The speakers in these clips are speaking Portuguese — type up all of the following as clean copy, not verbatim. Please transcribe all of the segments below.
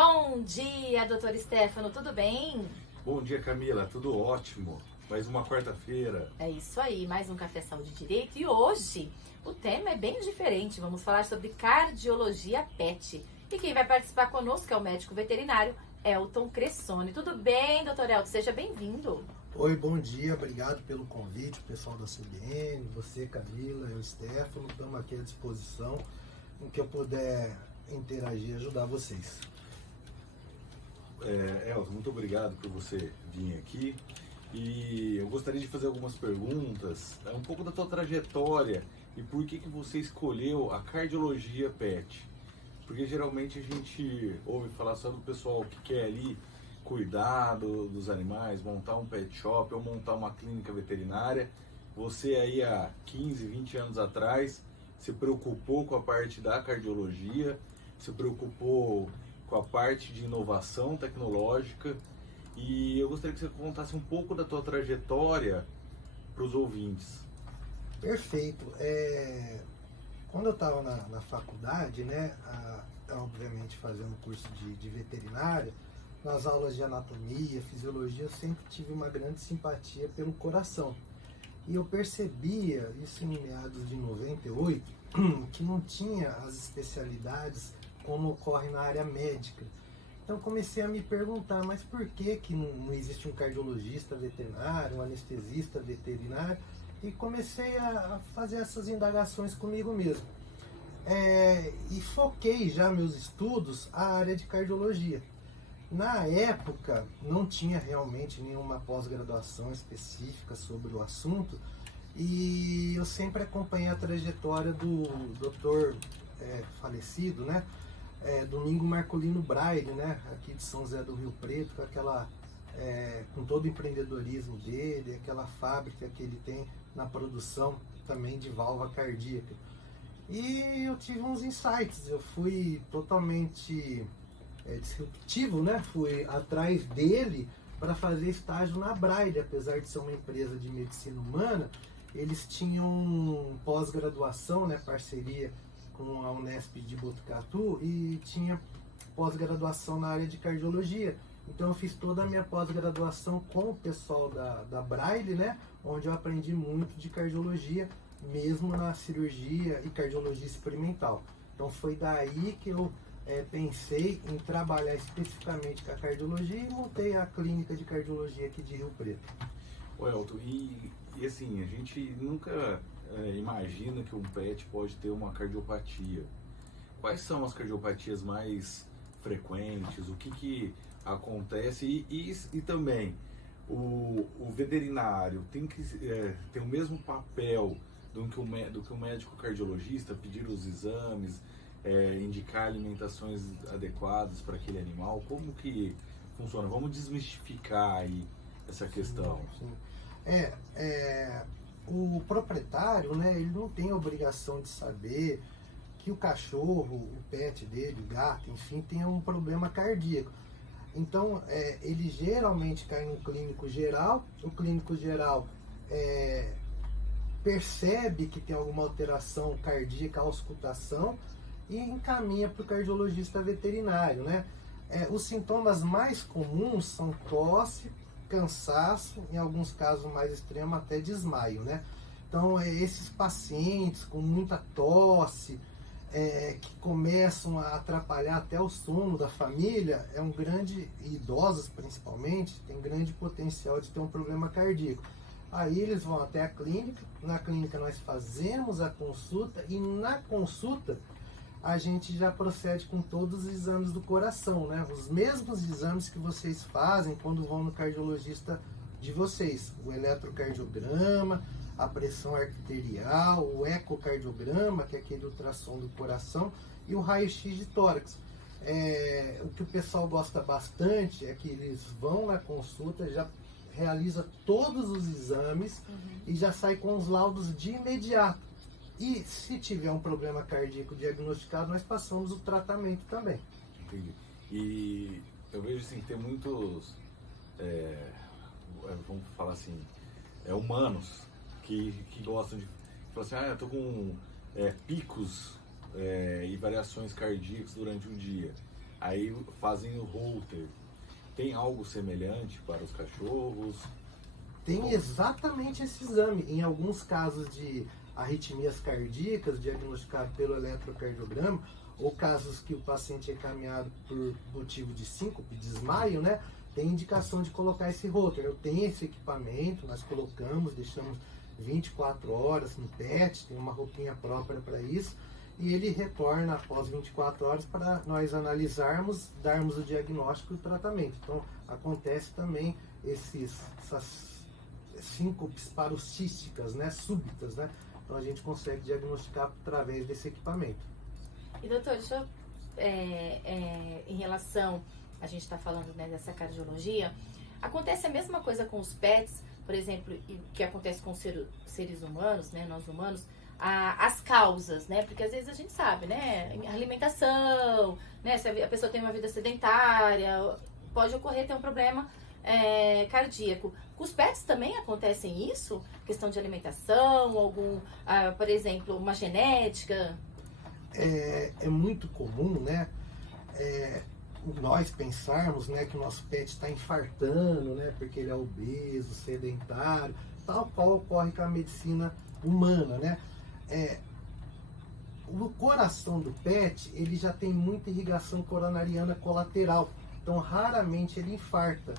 Bom dia, doutor Stefano, tudo bem? Bom dia, Camila, tudo ótimo. Mais uma quarta-feira. É isso aí, mais um Café Saúde e Direito. E hoje o tema é bem diferente. Vamos falar sobre cardiologia PET. E quem vai participar conosco é o médico veterinário Elton Cressoni. Tudo bem, doutor Elton? Seja bem-vindo. Oi, bom dia, obrigado pelo convite, o pessoal da CBN, você, Camila, eu, Stefano, estamos aqui à disposição, em que eu puder interagir e ajudar vocês. Elton, muito obrigado por você vir aqui. E eu gostaria de fazer algumas perguntas, um pouco da tua trajetória e por que você escolheu a cardiologia PET. Porque geralmente a gente ouve falar só do pessoal que quer ali cuidar dos animais, montar um pet shop ou montar uma clínica veterinária. Você aí há 15, 20 anos atrás se preocupou com a parte da cardiologia, se preocupou com a parte de inovação tecnológica, e eu gostaria que você contasse um pouco da tua trajetória para os ouvintes. Perfeito. Quando eu estava na faculdade, né, obviamente fazendo curso de veterinária, nas aulas de anatomia, fisiologia, eu sempre tive uma grande simpatia pelo coração. E eu percebia, isso em meados de 98, que não tinha as especialidades como ocorre na área médica. Então comecei a me perguntar, mas por que não existe um cardiologista veterinário, um anestesista veterinário? E comecei a fazer essas indagações comigo mesmo. E foquei já meus estudos à área de cardiologia. Na época, não tinha realmente nenhuma pós-graduação específica sobre o assunto, e eu sempre acompanhei a trajetória do doutor falecido, né? Domingo Marcolino Braille, né? Aqui de São José do Rio Preto, com todo o empreendedorismo dele, aquela fábrica que ele tem na produção também de válvula cardíaca. E eu tive uns insights, eu fui totalmente disruptivo, né? Fui atrás dele para fazer estágio na Braille, apesar de ser uma empresa de medicina humana. Eles tinham pós-graduação, né? Parceria com a Unesp de Botucatu, e tinha pós-graduação na área de cardiologia. Então eu fiz toda a minha pós-graduação com o pessoal da Braille, né? Onde eu aprendi muito de cardiologia, mesmo na cirurgia e cardiologia experimental. Então foi daí que eu pensei em trabalhar especificamente com a cardiologia e montei a clínica de cardiologia aqui de Rio Preto. Elton, e assim, a gente nunca imagina que um pet pode ter uma cardiopatia. Quais são as cardiopatias mais frequentes? O que acontece? E também, o veterinário tem que ter o mesmo papel do que o médico cardiologista, pedir os exames, indicar alimentações adequadas para aquele animal? Como que funciona? Vamos desmistificar aí essa questão. Sim. O proprietário, né, ele não tem a obrigação de saber que o cachorro, o pet dele, o gato, enfim, tem um problema cardíaco. Então, ele geralmente cai no clínico geral, o clínico geral percebe que tem alguma alteração cardíaca, auscultação, e encaminha para o cardiologista veterinário, né? Os sintomas mais comuns são tosse, cansaço, em alguns casos mais extremos até desmaio, né? Então, esses pacientes com muita tosse, que começam a atrapalhar até o sono da família, idosos principalmente, tem grande potencial de ter um problema cardíaco. Aí eles vão até a clínica, na clínica nós fazemos a consulta, e na consulta a gente já procede com todos os exames do coração, né? Os mesmos exames que vocês fazem quando vão no cardiologista de vocês. O eletrocardiograma, a pressão arterial, o ecocardiograma, que é aquele ultrassom do coração, e o raio-x de tórax. O que o pessoal gosta bastante é que eles vão na consulta, já realiza todos os exames e já sai com os laudos de imediato. E se tiver um problema cardíaco diagnosticado, nós passamos o tratamento também. Entendi. E eu vejo assim, que tem muitos, vamos falar assim, humanos que gostam de falar assim, eu tô com picos e variações cardíacas durante um dia. aí fazem o Holter. Tem algo semelhante para os cachorros? Tem exatamente esse exame. Em alguns casos de arritmias cardíacas, diagnosticado pelo eletrocardiograma, ou casos que o paciente é encaminhado por motivo de síncope, desmaio, né? Tem indicação de colocar esse Holter. Eu tenho esse equipamento, nós colocamos, deixamos 24 horas no PET, tem uma roupinha própria para isso, e ele retorna após 24 horas para nós analisarmos, darmos o diagnóstico e o tratamento. Então, acontece também essas síncopes paroxísticas, né, súbitas, né? Então, a gente consegue diagnosticar através desse equipamento. E doutor, deixa eu, em relação, a gente está falando, né, dessa cardiologia, acontece a mesma coisa com os pets, por exemplo, que acontece com seres humanos, né, nós humanos, as causas, né, porque às vezes a gente sabe, né, alimentação, né, se a pessoa tem uma vida sedentária, pode ocorrer ter um problema cardíaco. Com os pets também acontecem isso? Questão de alimentação, por exemplo, uma genética? É muito comum, né, nós pensarmos, né, que o nosso pet está infartando, né, porque ele é obeso, sedentário, tal qual ocorre com a medicina humana, né. O coração do pet, ele já tem muita irrigação coronariana colateral, então raramente ele infarta,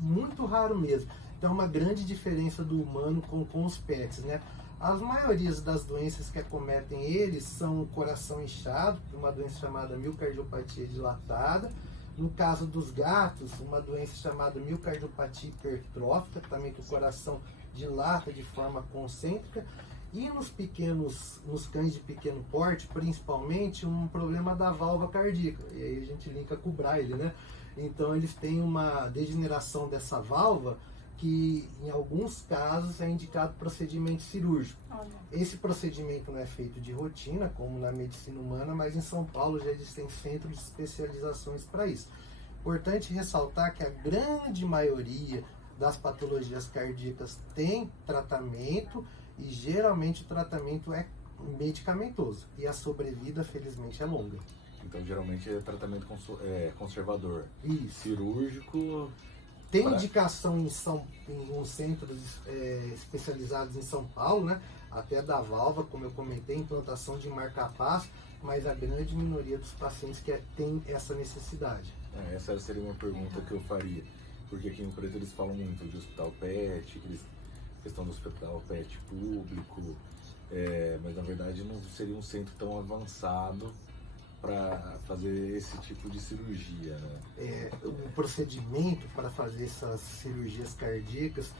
muito raro mesmo. Então é uma grande diferença do humano com os pets, né. As maiorias das doenças que acometem eles são o coração inchado, uma doença chamada miocardiopatia dilatada. No caso dos gatos, uma doença chamada miocardiopatia hipertrófica, também que o coração dilata de forma concêntrica. E nos cães de pequeno porte, principalmente, um problema da válvula cardíaca. E aí a gente linka com o Braille, né? Então eles têm uma degeneração dessa válvula que em alguns casos é indicado procedimento cirúrgico. Esse procedimento não é feito de rotina, como na medicina humana, mas em São Paulo já existem centros de especializações para isso. Importante ressaltar que a grande maioria das patologias cardíacas tem tratamento e geralmente o tratamento é medicamentoso e a sobrevida, felizmente, é longa. Então, geralmente é tratamento conservador. Isso. Cirúrgico... Tem indicação em uns centros especializados em São Paulo, né? Até da válvula, como eu comentei, implantação de marca-passo, mas a grande minoria dos pacientes que tem essa necessidade. Essa seria uma pergunta que eu faria, porque aqui no Preto eles falam muito de hospital PET, questão do hospital PET público, mas na verdade não seria um centro tão avançado para fazer esse tipo de cirurgia, né? O procedimento para fazer essas cirurgias cardíacas,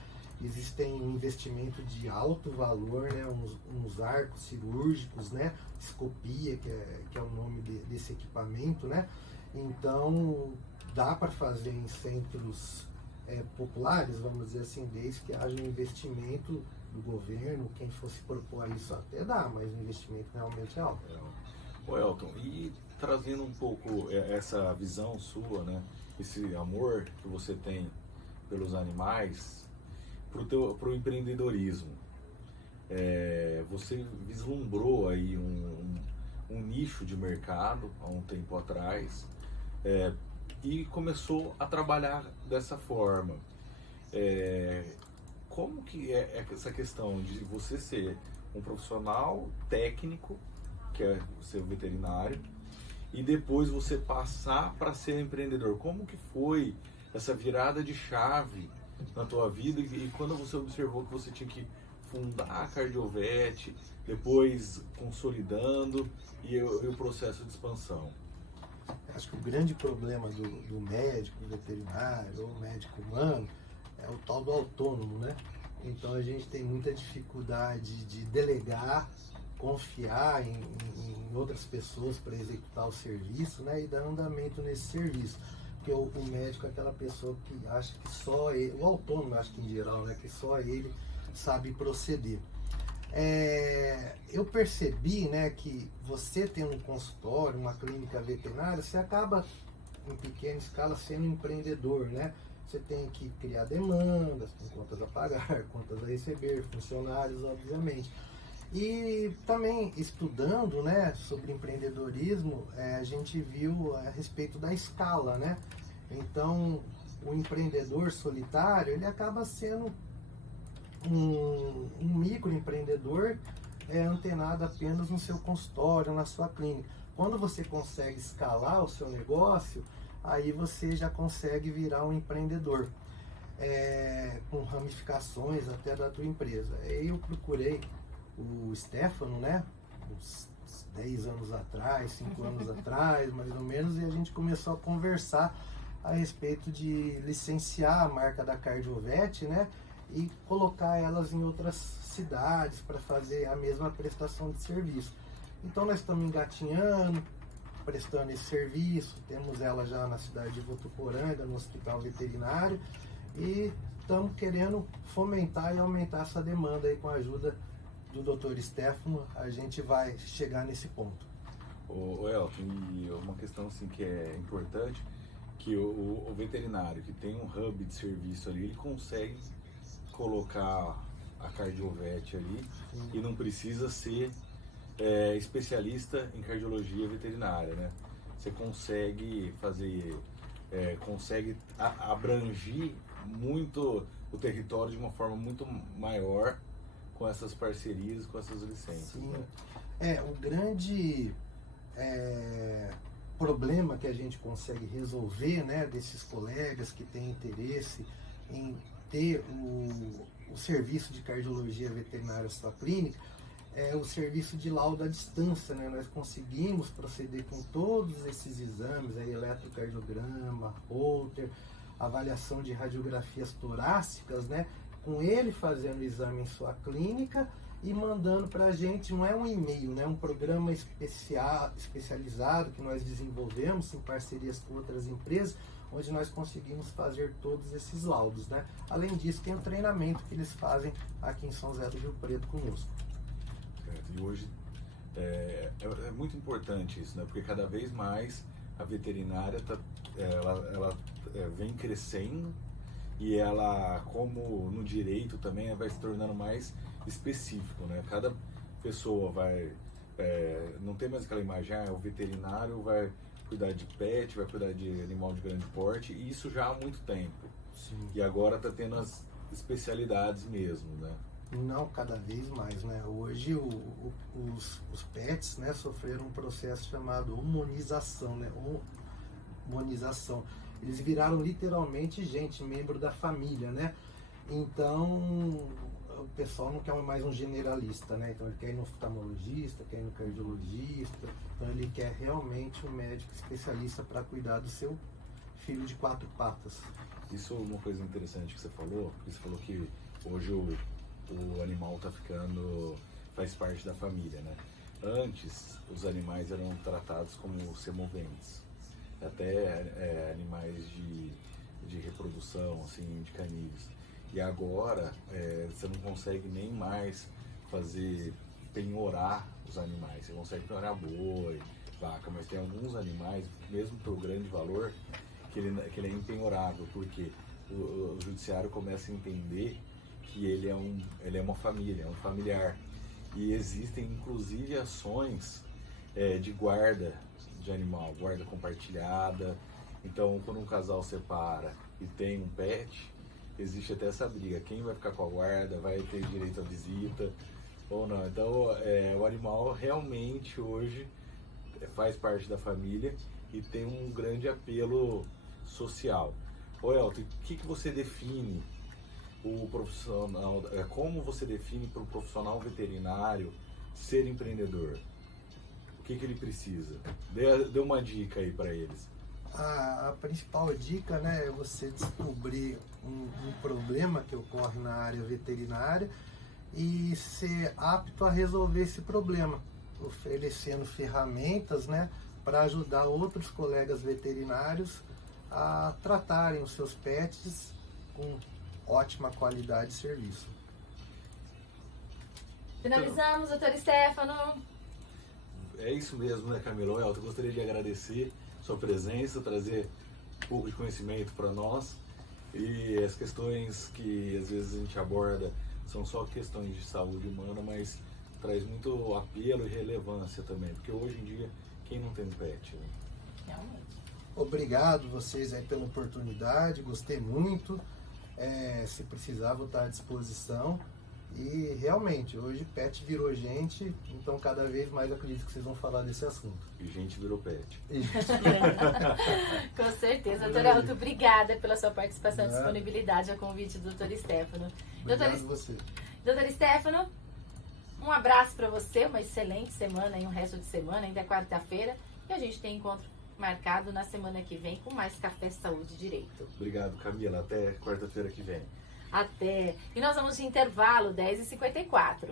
existem um investimento de alto valor, né? uns arcos cirúrgicos, né? Escopia, que é o nome desse equipamento, né? Então, dá para fazer em centros populares, vamos dizer assim, desde que haja um investimento do governo, quem fosse propor isso até dá, mas o investimento realmente é alto. Ô Elton, e trazendo um pouco essa visão sua, né, esse amor que você tem pelos animais para o empreendedorismo, você vislumbrou aí um nicho de mercado há um tempo atrás e começou a trabalhar dessa forma. Como que é essa questão de você ser um profissional técnico, que é o seu veterinário, e depois você passar para ser empreendedor? Como que foi essa virada de chave na tua vida e quando você observou que você tinha que fundar a Cardiovet, depois consolidando e o processo de expansão? Acho que o grande problema do médico veterinário ou médico humano é o tal do autônomo, né? Então a gente tem muita dificuldade de delegar, confiar em outras pessoas para executar o serviço, né, e dar andamento nesse serviço. Porque o médico é aquela pessoa que acha que só ele, o autônomo acho que em geral, né, que só ele sabe proceder. Eu percebi, né, que você tendo um consultório, uma clínica veterinária, você acaba em pequena escala sendo empreendedor, né? Você tem que criar demandas, tem contas a pagar, contas a receber, funcionários, obviamente. E também estudando, né, sobre empreendedorismo, a gente viu a respeito da escala, né? Então, o empreendedor solitário, ele acaba sendo um microempreendedor antenado apenas no seu consultório, na sua clínica. Quando você consegue escalar o seu negócio, aí você já consegue virar um empreendedor, com ramificações até da tua empresa. Aí eu procurei o Stefano, né, uns 10 anos atrás, 5 anos atrás, mais ou menos, e a gente começou a conversar a respeito de licenciar a marca da Cardiovet, né, e colocar elas em outras cidades para fazer a mesma prestação de serviço. Então nós estamos engatinhando, prestando esse serviço, temos ela já na cidade de Votuporanga, no hospital veterinário, e estamos querendo fomentar e aumentar essa demanda aí com a ajuda do Dr. Stefano. A gente vai chegar nesse ponto. O Elton, e uma questão assim que é importante, que o veterinário que tem um hub de serviço ali, ele consegue colocar a Cardiovet ali. Sim. E não precisa ser especialista em cardiologia veterinária, né? Você consegue fazer, consegue abranger muito o território de uma forma muito maior com essas parcerias, com essas licenças. Sim. Né? O grande problema que a gente consegue resolver, né, desses colegas que têm interesse em ter o serviço de cardiologia veterinária à sua clínica, é o serviço de laudo à distância, né? Nós conseguimos proceder com todos esses exames, eletrocardiograma, Holter, avaliação de radiografias torácicas, né? Com ele fazendo o exame em sua clínica e mandando para a gente, não é um e-mail, né? Um programa especializado que nós desenvolvemos em parcerias com outras empresas, onde nós conseguimos fazer todos esses laudos, né? Além disso, tem o treinamento que eles fazem aqui em São José do Rio Preto conosco. E hoje é muito importante isso, né? Porque cada vez mais a veterinária ela vem crescendo e ela, como no direito também, vai se tornando mais específico, né? Cada pessoa vai não tem mais aquela imagem, o veterinário vai cuidar de pet, vai cuidar de animal de grande porte, e isso já há muito tempo. Sim. E agora está tendo as especialidades mesmo, né? Não, cada vez mais, né? Hoje os pets, né, sofreram um processo chamado humanização, né? Humanização. Eles viraram literalmente gente, membro da família, né? Então o pessoal não quer mais um generalista, né? Então ele quer ir no oftalmologista, quer ir no cardiologista, então ele quer realmente um médico especialista para cuidar do seu filho de 4 patas. Isso é uma coisa interessante que você falou que hoje o animal tá faz parte da família, né? Antes, os animais eram tratados como semoventes, até animais de reprodução, assim, de canídeos. E agora, você não consegue nem mais penhorar os animais. Você consegue penhorar boi, vaca, mas tem alguns animais, mesmo por grande valor, que ele é empenhorável, porque o judiciário começa a entender que ele é uma família, é um familiar. E existem inclusive ações de guarda de animal, guarda compartilhada. Então, quando um casal separa e tem um pet, existe até essa briga, quem vai ficar com a guarda, vai ter direito à visita ou não. Então, o animal realmente hoje faz parte da família e tem um grande apelo social. Ô Elton, o que você define o profissional, como você define para o profissional veterinário ser empreendedor? O que ele precisa? Dê uma dica aí para eles. A principal dica, né, é você descobrir um problema que ocorre na área veterinária e ser apto a resolver esse problema, oferecendo ferramentas, né, para ajudar outros colegas veterinários a tratarem os seus pets com ótima qualidade de serviço. Finalizamos, doutor Stefano. É isso mesmo, né, Camila? Eu gostaria de agradecer sua presença, trazer um pouco de conhecimento para nós, e as questões que às vezes a gente aborda são só questões de saúde humana, mas traz muito apelo e relevância também, porque hoje em dia, quem não tem pet, né? Realmente. Obrigado vocês aí pela oportunidade, gostei muito. Se precisar, vou estar à disposição. E realmente, hoje pet virou gente, então cada vez mais eu acredito que vocês vão falar desse assunto. E gente virou pet. Com certeza. Doutor Elton, obrigada pela sua participação e Nada. disponibilidade ao convite do Dr. Stefano. Obrigado a você. Doutor Stefano, um abraço para você, uma excelente semana e um resto de semana, ainda é quarta-feira, e a gente tem encontro marcado na semana que vem com mais Café Saúde e Direito. Obrigado, Camila. Até quarta-feira que vem. Até! E nós vamos de intervalo, 10h54.